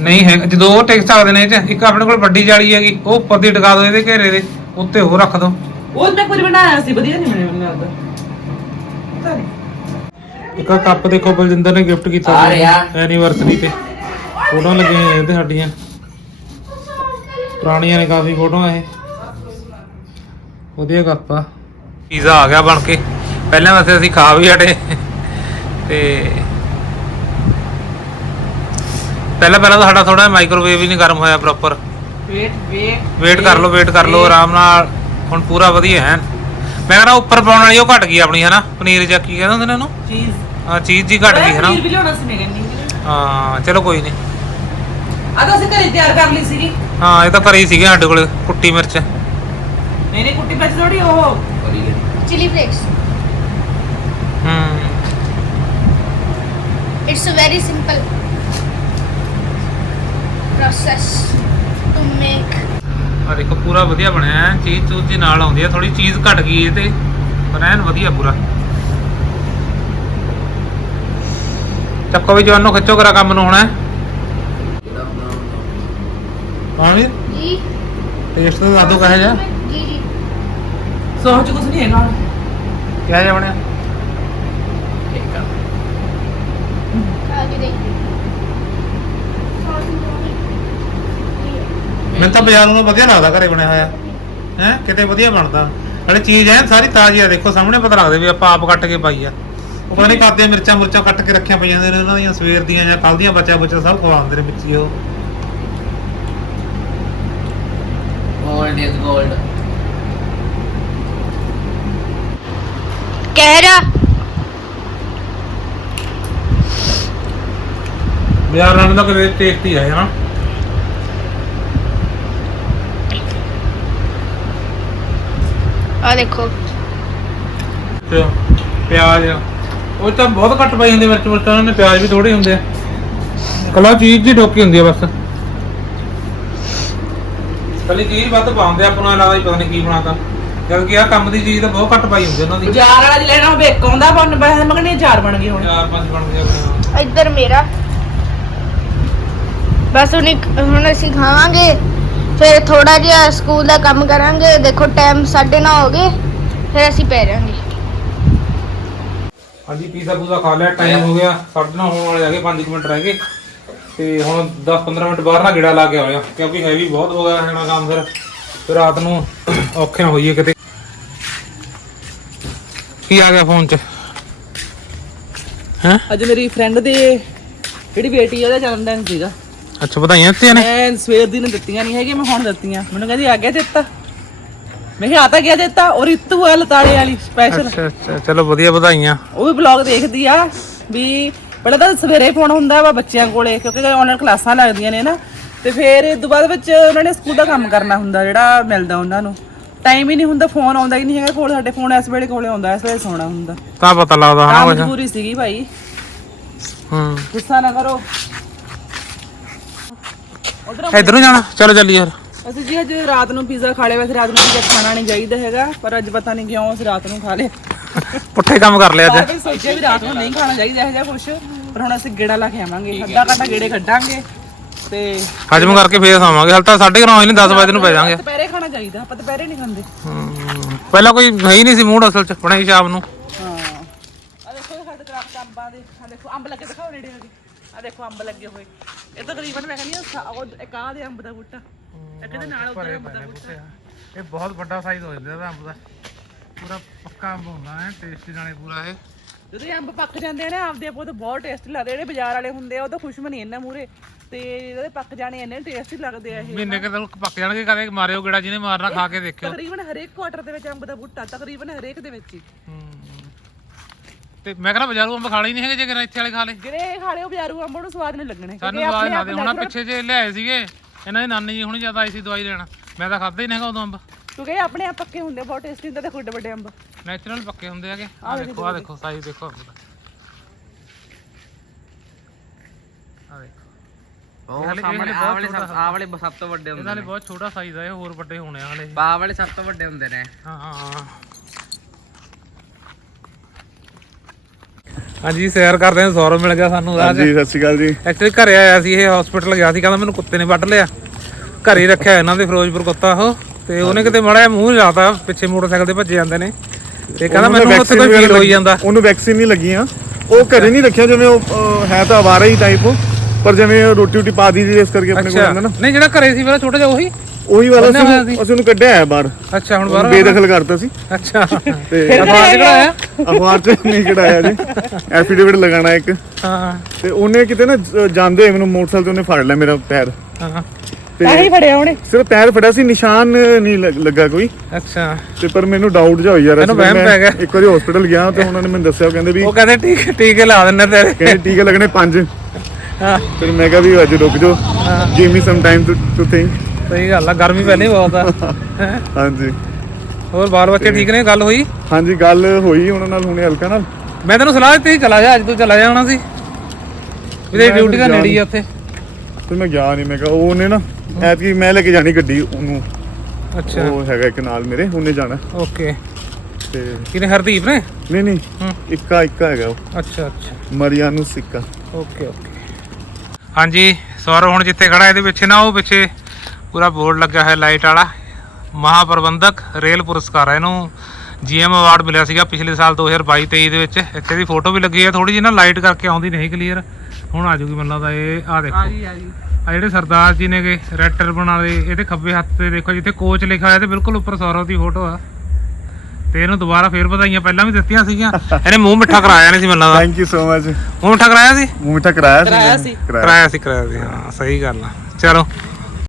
ਨਹੀਂ ਹੈ ਜਦੋਂ ਉਹ ਟਿਕ ਸਕਦੇ ਨੇ ਇਹ ਚ ਇੱਕ ਆਪਣੇ ਕੋਲ ਵੱਡੀ ਜਾਲੀ ਹੈਗੀ ਉਹ ਉੱਪਰ ਦੀ ਟਿਕਾ ਦਿਓ ਇਹਦੇ ਘੇਰੇ ਦੇ ਉੱਤੇ ਉਹ ਰੱਖ ਦਿਓ ਉਹ ਮੈਂ ਕੋਈ ਬਣਾਇਆ ਸੀ ਵਧੀਆ ਨਹੀਂ ਬਣਿਆ ਪਤਾ ਨਹੀਂ। ਇੱਕ ਆਹ ਕੱਪ ਦੇਖੋ ਬਲਜਿੰਦਰ ਨੇ ਗਿਫਟ ਕੀਤਾ ਆ ਰਿਹਾ। ਐਨੀਵਰਸਰੀ ਤੇ। ਫੋਟੋਆਂ ਲੱਗੀਆਂ ਹੋਈਆਂ ਇਹਦੇ ਸਾਡੀਆਂ। ਪੁਰਾਣੀਆਂ ਨੇ ਕਾਫੀ ਫੋਟੋਆਂ ਇਹ। ਵਧੀਆ ਕੱਪ ਆ। ਪੀਜ਼ਾ ਆ ਗਿਆ ਬਣ ਕੇ। ਪਹਿਲਾਂ ਵੈਸੇ ਅਸੀਂ ਖਾ ਵੀ ਹਟੇ। ਤੇ ਪਹਿਲਾਂ ਪਹਿਲਾਂ ਤਾਂ ਸਾਡਾ ਥੋੜਾ ਮਾਈਕ੍ਰੋਵੇਵ ਹੀ ਨਹੀਂ ਗਰਮ ਹੋਇਆ ਪ੍ਰੋਪਰ ਵੇਟ ਵੇਟ ਵੇਟ ਕਰ ਲਓ ਵੇਟ ਕਰ ਲਓ ਆਰਾਮ ਨਾਲ। ਹੁਣ ਪੂਰਾ ਵਧੀਆ ਹੈ। ਮੈਂ ਕਹਿੰਦਾ ਉੱਪਰ ਪਾਉਣ ਵਾਲੀ ਉਹ ਘਟ ਗਈ ਆਪਣੀ ਹਨਾ? ਪਨੀਰ ਜਾਂ ਕੀ ਕਹਿੰਦੇ ਹੁੰਦੇ ਨੇ ਉਹਨੂੰ? ਚੀਜ਼ ਹਾਂ ਚੀਜ਼ ਜੀ ਘਟ ਗਈ ਹਨਾ? ਪਨੀਰ ਵੀ ਲਿਆਉਣਾ ਸੀ ਮੈਂ ਕਹਿੰਦੀ ਹਾਂ ਚਲੋ ਕੋਈ ਨਹੀਂ। ਆ ਤਾਂ ਅਸੀਂ ਘਰੇ ਤਿਆਰ ਕਰ ਲਈ ਸੀਗੀ। ਹਾਂ ਇਹ ਤਾਂ ਘਰੇ ਹੀ ਸੀਗੇ ਸਾਡੇ ਕੋਲ ਕੁੱਟੀ ਮਿਰਚ। ਨਹੀਂ ਨਹੀਂ ਕੁੱਟੀ ਪੱਚ ਥੋੜੀ ਉਹ। ਚਿਲੀ ਫਲੇਕਸ ਹੂੰ it's a very simple process to make ਆ ਦੇਖੋ ਪੂਰਾ ਵਧੀਆ ਬਣਿਆ ਹੈ। ਚੀਜ਼ ਚੂਜ਼ ਦੀ ਨਾਲ ਆਉਂਦੀ ਹੈ। ਥੋੜੀ ਚੀਜ਼ ਘਟ ਗਈ ਇਹ ਤੇ ਪਰ ਐਨ ਵਧੀਆ ਪੂਰਾ। ਚੱਕੋ ਵੀ ਜਵਾਨੋ ਖਿੱਚੋ ਕਰਾ ਕੰਮ ਨੂੰ ਹੁਣ ਹੈ। ਹਾਂ ਵੀ ਜੀ। ਟੇਸਟ ਤਾਂ ਦੱਸ ਦੋ ਕਹੇ ਜੀ ਸੌਸ ਚ ਕੁਝ ਨਹੀਂ ਹੈਗਾ ਕਿਹਾ ਜਾ ਬਣਿਆ ਖਾ ਕੇ ਦੇਖ ਮੈਨੂੰ ਤਾਂ ਬਾਜ਼ਾਰ ਨਾਲੋਂ ਵਧੀਆ ਲੱਗਦਾ ਘਰੇ ਬਣਿਆ ਹੋਇਆ। ਹੈ ਕਿਤੇ ਵਧੀਆ ਬਣਦਾ। ਨਾਲੇ ਚੀਜ਼ ਐ ਸਾਰੀ ਤਾਜ਼ੀ ਆ ਦੇਖੋ ਸਾਹਮਣੇ ਪਤਾ ਲੱਗਦਾ ਵੀ ਆਪਾਂ ਆਪ ਕੱਟ ਕੇ ਪਾਈ ਆ। ਉਹ ਪਤਾ ਨਹੀਂ ਕਰਦੇ ਮਿਰਚਾਂ ਮੁਰਚਾਂ ਕੱਟ ਕੇ ਰੱਖੀਆਂ ਪਈਆਂ ਨੇ ਉਹਨਾਂ ਦੀਆਂ ਸਵੇਰ ਦੀਆਂ ਜਾਂ ਕੱਲ ਦੀਆਂ ਬੱਚਾ ਬੱਚਾ ਸਭ ਖਵਾਉਂਦੇ ਨੇ ਵਿੱਚ ਹੀ ਉਹ। ਗੋਲਡ ਇਜ਼ ਗੋਲਡ ਕਹਿ ਰਿਹਾ ਬਾਜ਼ਾਰ ਨਾਲੋਂ ਤਾਂ ਕਿਤੇ ਟੇਸਟੀ ਆ ਹਨਾ? ਆ ਦੇਖੋ। ਤੇ ਪਿਆਜ਼ ਉਹ ਤਾਂ ਬਹੁਤ ਘੱਟ ਪਾਈ ਹੁੰਦੀ ਮਿਰਚ ਮੁਰਚ ਉਹਨਾਂ ਨੇ ਪਿਆਜ਼ ਵੀ ਥੋੜੇ ਹੁੰਦੇ ਆ। ਕਲਾ ਚੀਜ਼ ਦੀ ਡੋਕੀ ਹੁੰਦੀ ਆ ਬਸ। ਕੱਲੀ ਚੀਜ਼ ਵੱਧ ਪਾਉਂਦੇ ਆ, ਆਪਾਂ ਨੂੰ ਐਂ ਲੱਗਦਾ ਵੀ ਪਤਾ ਨਹੀਂ ਕੀ ਬਣਾਤਾ। ਕਿਉਂਕਿ ਆ ਕੰਮ ਦੀ ਚੀਜ਼ ਤਾਂ ਬਹੁਤ ਘੱਟ ਪਾਈ ਹੁੰਦੀ ਉਹਨਾਂ ਦੀ। ਬਾਜ਼ਾਰ ਵਾਲਾ ਜੀ ਲੈਣਾ ਹੋਵੇ ਇੱਕ ਆਉਂਦਾ ਬਣ ਬਣ ਮਗਨੇ ਚਾਰ ਬਣ ਗਏ ਹੁਣ। ਚਾਰ ਪੰਜ ਬਣਦੇ ਆ ਆਪਣੇ ਨਾਲ। ਇੱਧਰ ਮੇਰਾ। ਬਸ ਹੁਣ ਇੱਕ- ਹੁਣ ਅਸੀਂ ਖਾਵਾਂਗੇ ਫਿਰ ਥੋੜਾ ਜਿਹਾ ਸਕੂਲ ਦਾ ਕੰਮ ਕਰਾਂਗੇ। ਦੇਖੋ ਟਾਈਮ 9:30 ਹੋ ਗਏ ਫਿਰ ਅਸੀਂ ਪੈ ਜਾਾਂਗੇ। ਹਾਂਜੀ ਪੀਜ਼ਾ ਪੂਜ਼ਾ ਖਾ ਲਿਆ ਟਾਈਮ ਹੋ ਗਿਆ। ਸਾਢੇ ਨੌ ਹੋਣ ਵਾਲੇ ਆ ਗਏ 5 ਮਿੰਟ ਰਹਿ ਗਏ। ਤੇ ਹੁਣ 10-15 ਮਿੰਟ ਬਾਹਰ ਨਾ ਗੇੜਾ ਲਾ ਕੇ ਆਇਆ ਕਿਉਂਕਿ ਹੈਵੀ ਬਹੁਤ ਹੋ ਗਿਆ ਹੈਣਾ ਕੰਮ ਫਿਰ। ਫਿਰ ਰਾਤ ਨੂੰ ਔਖੇ ਨਾ ਹੋਈਏ ਕਿਤੇ। ਕੀ ਆ ਗਿਆ ਫੋਨ 'ਚ? ਹੈ? ਅੱਜ ਮੇਰੀ ਫਰੈਂਡ ਦੇ ਜਿਹੜੀ ਬੇਟੀ ਆ ਉਹਦਾ ਜਨਮ ਦਿਨ ਸੀਗਾ। ਅੱਛਾ ਵਧਾਈਆਂ ਦਿੱਤੀਆਂ ਨੇ? ਮੈਂ ਸਵੇਰ ਦੀ ਨੇ ਦਿੱਤੀਆਂ ਨਹੀਂ ਹੈਗੀਆਂ ਮੈਂ ਹੁਣ ਦਿੱਤੀਆਂ। ਮੈਨੂੰ ਕਹਿੰਦੀ ਆ ਗਿਆ ਦਿੱਤਾ ਮੈਂ ਕਿਹਾ ਆ ਤਾਂ ਗਿਆ ਦਿੱਤਾ ਔਰ ਰਿਤੂ ਆ ਲਤਾੜੇ ਵਾਲੀ ਸਪੈਸ਼ਲ ਅੱਛਾ ਅੱਛਾ ਚਲੋ ਵਧੀਆ ਵਧਾਈਆਂ। ਉਹ ਵੀ ਬਲੌਗ ਦੇਖਦੀ ਆ ਵੀ ਪਹਿਲਾਂ ਤਾਂ ਸਵੇਰੇ ਫੋਨ ਹੁੰਦਾ ਵਾ ਬੱਚਿਆਂ ਕੋਲੇ ਕਿਉਂਕਿ ਆਨਲਾਈਨ ਕਲਾਸਾਂ ਲੱਗਦੀਆਂ ਨੇ ਨਾ। ਤੇ ਫਿਰ ਇਹ ਤੋਂ ਬਾਅਦ ਵਿੱਚ ਉਹਨਾਂ ਨੇ ਸਕੂਲ ਦਾ ਕੰਮ ਕਰਨਾ ਹੁੰਦਾ ਜਿਹੜਾ ਮਿਲਦਾ ਉਹਨਾਂ ਨੂੰ। ਟਾਈਮ ਹੀ ਨਹੀਂ ਹੁੰਦਾ ਫੋਨ ਆਉਂਦਾ ਹੀ ਨਹੀਂ ਹੈਗਾ ਕੋਲ ਸਾਡੇ ਫੋਨ ਇਸ ਵੇਲੇ ਕੋਲੇ ਆਉਂਦਾ ਇਸ ਵੇਲੇ ਸੌਣਾ ਹੁੰਦਾ। ਤਾਂ ਪਤਾ ਲੱਗਦਾ ਹਨਾ ਮਜਬੂਰੀ ਸੀਗੀ ਭਾਈ। ਹੂੰ। ਗੁੱਸਾ ਨਾ ਕਰੋ। ਉਧਰ ਇਧਰ ਨੂੰ ਜਾਣਾ ਚਲੋ ਚੱਲੀ ਯਾਰ ਅਸੀਂ ਜੀ ਅੱਜ ਰਾਤ ਨੂੰ ਪੀਜ਼ਾ ਖਾ ਲਿਆ ਵੈਸੇ ਰਾਤ ਨੂੰ ਪੀਜ਼ਾ ਖਾਣਾ ਨਹੀਂ ਚਾਹੀਦਾ ਹੈਗਾ ਪਰ ਅੱਜ ਪਤਾ ਨਹੀਂ ਕਿਉਂ ਅਸੀਂ ਰਾਤ ਨੂੰ ਖਾ ਲਿਆ। ਪੁੱਠੇ ਕੰਮ ਕਰ ਲਿਆ ਅੱਜ। ਪਰ ਵੀ ਸੋਚਿਆ ਵੀ ਰਾਤ ਨੂੰ ਨਹੀਂ ਖਾਣਾ ਚਾਹੀਦਾ ਇਹੋ ਜਿਹਾ ਕੁਛ ਪਰ ਹੁਣ ਅਸੀਂ ਗੇੜਾ ਲਾ ਕੇ ਆਵਾਂਗੇ ਅੱਧਾ ਘੰਟਾ ਗੇੜੇ ਕੱਢਾਂਗੇ। ਤੇ ਹਜਮ ਕਰਕੇ ਫੇਰ ਖਾਵਾਂਗੇ ਹਾਲ ਤਾਂ 9:30 ਹੋਏ ਨੇ 10 ਵਜੇ ਨੂੰ ਪੈ ਜਾਾਂਗੇ ਦੁਪਹਿਰੇ ਖਾਣਾ ਚਾਹੀਦਾ ਆਪਾਂ ਦੁਪਹਿਰੇ ਨਹੀਂ ਖਾਂਦੇ। ਪਹਿਲਾਂ ਕੋਈ ਹੈ ਹੀ ਨਹੀਂ ਸੀ ਮੂਡ ਅਸਲ ਚ ਬਣਾਈ ਸ਼ਾਮ ਨੂੰ। ਹਾਂ। ਆ ਦੇਖੋ ਸਾਡੇ ਦਰਖਤ ਅੰਬਾਂ ਦੇ ਆ ਦੇਖੋ ਅੰਬ ਲੱਗੇ ਦਿਖਾਓ ਨੇੜੇ ਕੇ। ਆ ਦੇਖੋ ਅੰਬ ਲੱਗੇ ਹੋਏ। ਇਹ ਤਕਰੀਬਨ ਮੈਂ ਕਹਿੰਦੀ ਹਾਂ ਉਹ ਇੱਕ ਆਹ ਦੇ ਅੰਬ ਦਾ ਬੂਟਾ। ਇੱਕ ਦੇ ਨਾਲ ਉੱਧਰ ਅੰਬ ਦਾ ਬੂਟਾ। ਇਹ ਬਹੁਤ ਵੱਡਾ ਸਾਈਜ਼ ਹੋ ਜਾਂਦਾ ਇਹਦਾ ਅੰਬ ਦਾ। ਪੂਰਾ ਪੱਕਾ ਅੰਬ ਹੁੰਦਾ ਹੈ ਟੇਸਟੀ ਨਾਲੇ ਪੂਰਾ ਇਹ। ਜਦੋਂ ਇਹ ਅੰਬ ਪੱਕ ਜਾਂਦੇ ਆ ਨਾ ਆਪਦੇ ਆਪੋ ਤਾਂ ਬਹੁਤ ਟੇਸਟੀ ਲੱਗਦੇ ਜਿਹੜੇ ਬਾਜ਼ਾਰ ਵਾਲੇ ਹੁੰਦੇ ਆ ਉਹ ਤਾਂ ਖੁਸ਼ਬੂ ਨਹੀਂ ਇਹਨਾਂ ਮੂਰੇ ਤੇ ਇਹਦੇ ਪੱਕ ਜਾਣੇ ਇੰਨੇ ਟੇਸਟੀ ਲੱਗਦੇ ਆ ਇਹ ਮਹੀਨੇ ਕੇ ਤੱਕ ਪੱਕ ਜਾਣਗੇ ਕਦੇ ਮਾਰਿਓ ਗੇੜਾ ਜਿਹਨੇ ਮਾਰਨਾ ਖਾ ਕੇ ਦੇਖਿਓ। ਤਕਰੀਬਨ ਹਰੇਕ ਕੁਆਟਰ ਦੇ ਵਿੱਚ ਅੰਬ ਦਾ ਬੂਟਾ ਤਕਰੀਬਨ ਹਰੇਕ ਦੇ ਵਿੱਚ ਹੀ। ਤੇ ਮੈਂ ਕਹਿੰਦਾ ਬਾਜ਼ਾਰੂ ਅੰਬ ਖਾਣਾ ਹੀ ਨਹੀਂ ਹੈਗੇ ਜੇ ਕਿਰਾ ਇੱਥੇ ਵਾਲੇ ਖਾ ਲੇ ਜਿਹੜੇ ਖਾ ਲਿਓ ਬਾਜ਼ਾਰੂ ਅੰਬ ਨੂੰ ਸਵਾਦ ਨਹੀਂ ਲੱਗਣੇ। ਸਾਨੂੰ ਸਵਾਦ ਨਾ ਦੇ ਹੁਣ ਪਿੱਛੇ ਜੇ ਲਿਆਏ ਸੀਗੇ ਇਹਨਾਂ ਦੀ ਨਾਨੀ ਜੀ ਹੁਣ ਜ਼ਿਆਦਾ ਆਈ ਸੀ ਦਵਾਈ ਲੈਣ। ਮੈਂ ਤਾਂ ਖਾਦਾ ਹੀ ਨਹੀਂ ਹੈਗਾ ਉਦੋਂ ਅੰਬ। ਕਿਉਂਕਿ ਇਹ ਆਪਣੇ ਆਪ ਪੱਕੇ ਹੁੰਦੇ ਆ, ਬਹੁਤ ਟੇਸਟੀ ਹੁੰਦੇ ਤੇ ਵੱਡੇ ਵੱਡੇ ਅੰਬ। ਨੈਚੁਰਲ ਪੱਕੇ ਹੁੰਦੇ ਹੈਗੇ। ਆ ਦੇਖੋ ਆ ਦੇਖੋ ਸਾਈਜ਼ ਦੇਖੋ ਅੰਬ ਦਾ ਆ ਉਹ ਸਾਹਮਣੇ ਆ ਵਾਲੇ ਸਭ ਆ ਵਾਲੇ ਸਭ ਤੋਂ ਵੱਡੇ ਹੁੰਦੇ ਇਹਨਾਂ ਨੇ। ਬਹੁਤ ਛੋਟਾ ਸਾਈਜ਼ ਆ ਇਹ ਹੋਰ ਵੱਡੇ ਹੋਣੇ ਆ ਹਲੇ ਆ ਵਾਲੇ ਸਭ ਤੋਂ ਵੱਡੇ ਹੁੰਦੇ ਨੇ। ਹਾਂ ਹਾਂ ਹਾਂ। ਹਾਂਜੀ ਸੈਰ ਕਰਦੇ ਹਾਂ ਸੌਰਵ ਮਿਲ ਗਿਆ ਸਾਨੂੰ ਰਾਜ। ਜੀ ਸਤਿ ਸ਼੍ਰੀ ਅਕਾਲ ਜੀ। ਐਕਚੁਅਲੀ ਘਰੇ ਆਇਆ ਸੀ ਇਹ ਹਸਪੀਟਲ ਗਿਆ ਸੀ ਕਹਿੰਦਾ ਮੈਨੂੰ ਕੁੱਤੇ ਨੇ ਵੱਢ ਲਿਆ। ਘਰੇ ਹੀ ਰੱਖਿਆ ਇਹਨਾਂ ਦੇ ਫਿਰੋਜ਼ਪੁਰ ਕੁੱਤਾ ਉਹ। ਤੇ ਉਹਨੇ ਕਿਤੇ ਮੜਾ ਮੂੰਹ ਲਾਤਾ ਪਿੱਛੇ ਮੋਟਰਸਾਈਕਲ ਤੇ ਭੱਜੇ ਜਾਂਦੇ ਨੇ। ਤੇ ਕਹਿੰਦਾ ਉਹਨੂੰ ਮੈਨੂੰ ਉੱਥੇ ਕੋਈ ਫੀਲ ਹੋਈ ਜਾਂਦਾ। ਉਹਨੂੰ ਵੈਕਸੀਨ ਨਹੀਂ ਲੱਗੀਆਂ। ਉਹ ਘਰੇ ਨਹੀਂ ਰੱਖਿਆ ਜਿਵੇਂ ਉਹ ਅਹ, ਹੈ ਤਾਂ ਆਵਾਰਾ ਹੀ ਟਾਈਪ ਪਰ ਜਿਵੇਂ ਉਹ ਰੋਟੀ ਰੋਟੀ ਪਾ ਦੀ ਦੀ ਇਸ ਕਰਕੇ ਆਪਣੇ ਕੋਲ ਆਉਂਦਾ ਨਾ। ਨਹੀਂ ਜਿਹੜਾ ਘਰੇ ਸੀ ਮੇਰਾ ਛੋਟਾ ਜਿਹਾ ਉਹੀ? ਉਹੀ ਵਾਲਾ ਸੀ। ਅਸੀਂ ਉਹਨੂੰ ਕੱਢਿਆ ਹੈ ਬਾਹਰ। ਅੱਛਾ ਹੁਣ ਬਾਹਰ ਬੇਦਖਲ ਕਰਤਾ ਸੀ। ਅੱਛਾ। ਤੇ ਅਖਬਾਰ ਚ ਕਢਾਇਆ ਅਖਬਾਰ 'ਚ ਨਹੀਂ ਕਢਾਇਆ ਜੀ। ਐਫੀਡੇਵਿਟ ਲਗਾਉਣਾ ਇੱਕ। ਹਾਂ ਤੇ ਉਹਨੇ ਕਿਤੇ ਨਾ ਜ- ਜਾਂਦੇ ਮੈਨੂੰ ਮੋਟਰਸਾਈਕਲ ਤੇ ਉਹਨੇ ਫੜ ਲਿਆ ਮੇਰਾ ਪੈਰ। ਹਾਂ ਤੇ ਆਹੀ ਫੜਿਆ ਉਹਨੇ? ਸਿਰਫ ਪੈਰ ਫੜਿਆ ਸੀ ਨਿਸ਼ਾਨ ਨਹੀਂ ਲੱਗ- ਲੱਗਾ ਕੋਈ। ਅੱਛਾ। ਤੇ ਪਰ ਮੈਨੂੰ ਡਾਊਟ ਜਾ ਹੋਈ ਯਾਰ ਅਸੀਂ ਵਹਿਮ ਪੈ ਗਿਆ। ਇੱਕ ਵਾਰੀ ਹਸਪੀਟਲ ਗਿਆ ਤੇ ਉਹਨਾਂ ਨੇ ਮੈਨੂੰ ਦੱਸਿਆ ਉਹ ਕਹਿੰਦੇ ਵੀ ਉਹ ਕਹਿੰਦੇ ਟੀਕੇ ਟੀਕੇ ਲਾ ਦਿੰਨੇ ਤੇਰੇ। ਕਹਿੰਦੇ ਟੀਕੇ ਲੱਗਣੇ ਪੰਜ। ਹਾਂ ਫਿਰ ਮੈਂ ਕਿਹਾ ਵੀ ਅੱਜ ਰੁਕ ਜਾਓ। Give me some time to to think ਸਹੀ ਗੱਲ ਆ ਗਰਮੀ ਪਹਿਲਾਂ ਬਹੁਤ ਆ। *laughs* ਹੈਂ? ਹਾਂਜੀ। ਹੋਰ ਬਾਲ ਬੱਚੇ ਠੀਕ ਨੇ? ਗੱਲ ਹੋਈ? ਹਾਂਜੀ ਗੱਲ ਹੋਈ ਉਹਨਾਂ ਨਾਲ ਹੁਣੇ ਹਲਕਾ ਨਾਲ ਮੈਂ ਤੈਨੂੰ ਸਲਾਹ ਦਿੱਤੀ ਸੀ ਚਲਾ ਜਾ ਅੱਜ ਤੂੰ ਚਲਾ ਜਾਣਾ ਸੀ। ਵੀ ਤੇਰੀ ਡਿਊਟੀ ਦਾ ਨੇੜੇ ਆ ਉੱਥੇ। ਫਿਰ ਮੈਂ ਗਿਆ ਨਹੀਂ ਮੈਂ ਕਿਹਾ ਉਹ ਉਹਨੇ ਨਾ ਐਤਕੀ ਮੈਂ ਲੈ ਕੇ ਜਾਣੀ ਗੱਡੀ ਉਹਨੂੰ। ਅੱਛਾ। ਉਹ ਹੈਗਾ ਇੱਕ ਨਾਲ ਮੇਰੇ ਉਹਨੇ ਜਾਣਾ। ਓਕੇ। ਤੇ ਕਿਨੇ ਹਰਦੀਪ ਨੇ? ਨਹੀਂ ਨਹੀਂ। ਇੱਕਾ ਇੱਕਾ ਹੈਗਾ ਉਹ। ਅੱਛਾ ਅੱਛਾ। ਮਰੀਆਨੂ ਸਿੱਕਾ। Okay okay. ਹਾਂਜੀ ਸੌਰਵ ਹੁਣ ਜਿੱਥੇ ਖੜਾ ਇਹਦੇ ਪਿੱਛੇ ਨਾ ਉਹ ਪਿੱਛੇ ਪੂਰਾ ਬੋਰਡ ਲੱਗਾ ਹੈ ਲਾਈਟ ਵਾਲਾ। ਮਹਾਪ੍ਰਬੰਧਕ ਰੇਲ ਪੁਰਸਕਾਰ ਹੈ ਇਹਨੂੰ ਜੀਐਮ ਅਵਾਰਡ ਮਿਲਿਆ ਸੀਗਾ ਪਿਛਲੇ ਸਾਲ 2022 23 ਦੇ ਵਿੱਚ। ਇੱਥੇ ਦੀ ਫੋਟੋ ਵੀ ਲੱਗੀ ਹੈ ਥੋੜੀ ਜਿਹੀ ਨਾ ਲਾਈਟ ਕਰਕੇ ਆਉਂਦੀ ਨਹੀਂ ਕਲੀਅਰ ਹੁਣ ਆ ਜੂਗੀ ਮੈਨੂੰ ਲੱਗਦਾ ਇਹ ਆ ਦੇਖੋ। ਆ ਗਈ ਆ ਜਿਹੜੇ ਸਰਦਾਰ ਜੀ ਨੇਗੇ ਰੈਡ ਟਰਬਨ ਵਾਲੇ ਇਹਦੇ ਖੱਬੇ ਹੱਥ ਤੇ ਦੇਖੋ ਜਿੱਥੇ ਕੋਚ ਲਿਖਿਆ ਹੋਇਆ ਤੇ ਬਿਲਕੁਲ ਉੱਪਰ ਸੌਰਵ ਦੀ ਫੋਟੋ ਆ। ਤੇ ਇਹਨੂੰ ਦੁਬਾਰਾ ਫੇਰ ਵਧਾਈਆਂ ਪਹਿਲਾਂ ਵੀ ਦਿੱਤੀਆਂ ਸੀਗੀਆਂ। ਇਹਨੇ ਮੂੰਹ ਮਿੱਠਾ ਕਰਾਇਆ ਨਹੀਂ ਸੀ ਮੈਨੂੰ ਲੱਗਦਾ ਥੈਂਕ ਯੂ ਸੋ ਮਚ ਮੂੰਹ ਮਿੱਠਾ ਕਰਾਇਆ ਸੀ? ਮੂੰਹ ਮਿੱਠਾ ਕਰਾਇਆ ਸੀ ਕਰਾਇਆ ਸੀ। ਕਰਾਇਆ ਕਰਾਇਆ ਸੀ ਕਰਾਇਆ ਸੀ ਹਾਂ ਸਹੀ ਗੱਲ ਆ। ਚਲੋ।